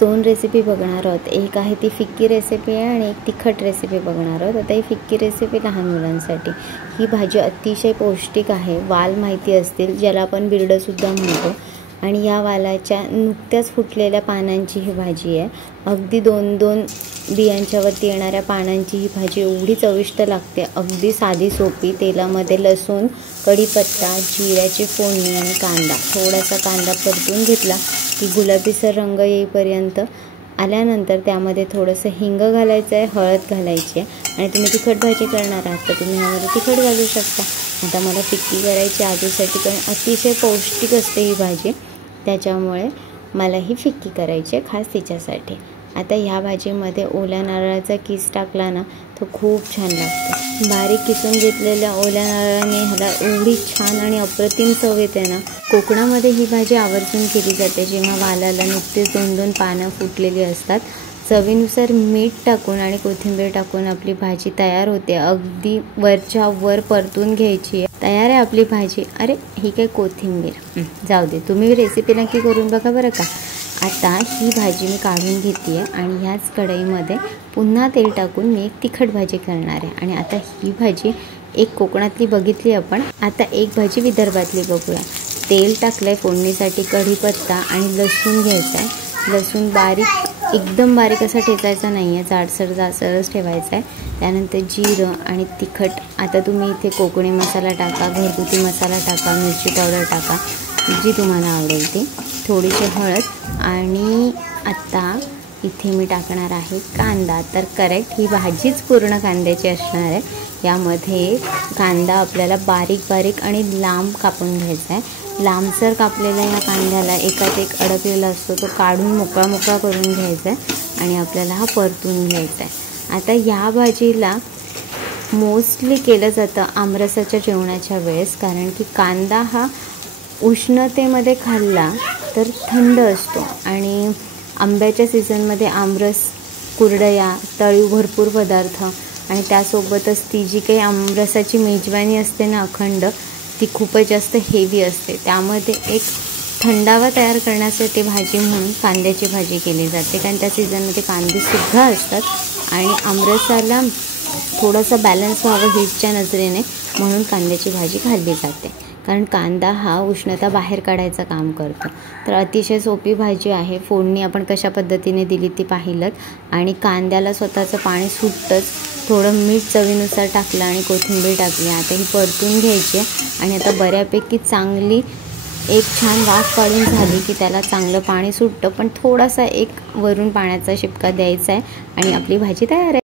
दोन रेसिपी बघणार आहोत। एक आहे ती फिक्की रेसिपी आहे आणि एक तिखट रेसिपी बघणार आहोत। आता ही फिक्की रेसिपी लहान मुलांसाठी। ही भाजी अतिशय पौष्टिक आहे। वाल माहिती असतील, ज्याला आपण बिरडंसुद्धा म्हणतो, आणि या वालाच्या नुकत्याच फुटलेल्या पानांची ही भाजी आहे। अगदी 2-2 बियांच्यावरती येणाऱ्या पानांची ही भाजी एवढी चविष्ट लागते, अगदी साधी सोपी। तेलामध्ये लसूण, कढीपत्ता, जिऱ्याची फोडणी आणि कांदा, थोडासा कांदा परतून घेतला की गुलाबीसर रंग येईपर्यंत आल्यानंतर त्यामध्ये थोडंसं हिंग घालायचं आहे, हळद घालायची आहे, आणि तुम्ही तिखट भाजी करणार आहात तर तुम्ही यामध्ये तिखट घालू शकता। आता मला फिक्की करायची आजूसाठी, कारण अतिशय पौष्टिक असते ही भाजी, त्याच्यामुळे मला ही फिक्की करायची आहे खास तिच्यासाठी। आता ह्या भाजीमध्ये ओल्या नारळाचा किस टाकला ना तो खूप छान लागतो। बारीक किसून घेतलेल्या ओल्या नारळाने ह्याला एवढी छान आणि अप्रतिम चव येते ना। कोकणामध्ये ही भाजी आवर्जून केली जाते, जेव्हा वालाला नुकतेच 2-2 पानं फुटलेली असतात। चवीनुसार मीठ टाकून आणि कोथिंबीर टाकून आपली भाजी तयार होते। अगदी वरच्या वर परतून घ्यायची आहे। तयार आहे आपली भाजी। अरे ही काय कोथिंबीर, जाऊ दे, तुम्ही रेसिपी नक्की करून बघा बरं का। आता ही भाजी मी काढून घेते आहे आणि ह्याच कढईमध्ये पुन्हा तेल टाकून मी एक तिखट भाजी करणार आहे। आणि आता ही भाजी एक कोकणातली बघितली आपण, आता एक भाजी विदर्भातली बघूया। तेल टाकलं आहे फोडणीसाठी, कढीपत्ता आणि लसूण घ्यायचा आहे। लसूण बारीक, एकदम बारीक असा ठेचायचा नाही आहे, जाडसरच ठेवायचा आहे। त्यानंतर जिरं आणि तिखट। आता तुम्ही इथे कोकणी मसाला टाका, घरगुती मसाला टाका, मिरची पावडर टाका, जी तुम्हाला आवडेल ती, थोडीशी हळद, आणि आता इथे मी टाकणार आहे कांदा। तर करेक्ट, ही भाजीच पूर्ण कांद्याची असणार आहे। यामध्ये कांदा आपल्याला बारीक बारीक आणि लांब कापून घ्यायचा आहे। लांबसर कापलेल्या या कांद्याला एकात एक अडकलेला असतो तो काढून मोकळा करून घ्यायचा आहे आणि आपल्याला हा परतून घ्यायचा आहे। आता या भाजीला मोस्टली केलं जातं आमरसाच्या जेवणाच्या वेळेस, कारण की कांदा हा उष्णतेमध्ये खाल्ला तर थंड असतो, आणि आंब्याच्या सीझनमध्ये आमरस, कुरडया, तळीव भरपूर पदार्थ, आणि त्यासोबतच ती जी काही आमरसाची मेजवानी असते ना अखंड, ती खूपच जास्त हेवी असते। त्यामध्ये एक थंडावा तयार करण्यासाठी भाजी म्हणून कांद्याची भाजी केली जाते, कारण त्या सीझनमध्ये कांदेसुद्धा असतात, आणि आमरसाला थोडंसं बॅलन्स व्हावं हीटच्या नजरेने, म्हणून कांद्याची भाजी खाल्ली जाते, कारण कांदा हा उष्णता बाहेर काढायचं काम करतो। तर अतिशय सोपी भाजी आहे। फोडणी आपण कशा पद्धतीने दिली ती पाहिलं, आणि कांद्याला स्वतःचं पाणी सुटतंच। थोडं मीठ चवीनुसार टाकलं आणि कोथिंबीर टाकली। आता ही परतून घ्यायची आहे, आणि आता बऱ्यापैकी चांगली एक छान वाफ काढून झाली की त्याला चांगलं पाणी सुटतं, पण थोडासा एक वरून पाण्याचा शिपका द्यायचा आहे, आणि आपली भाजी तयार आहे।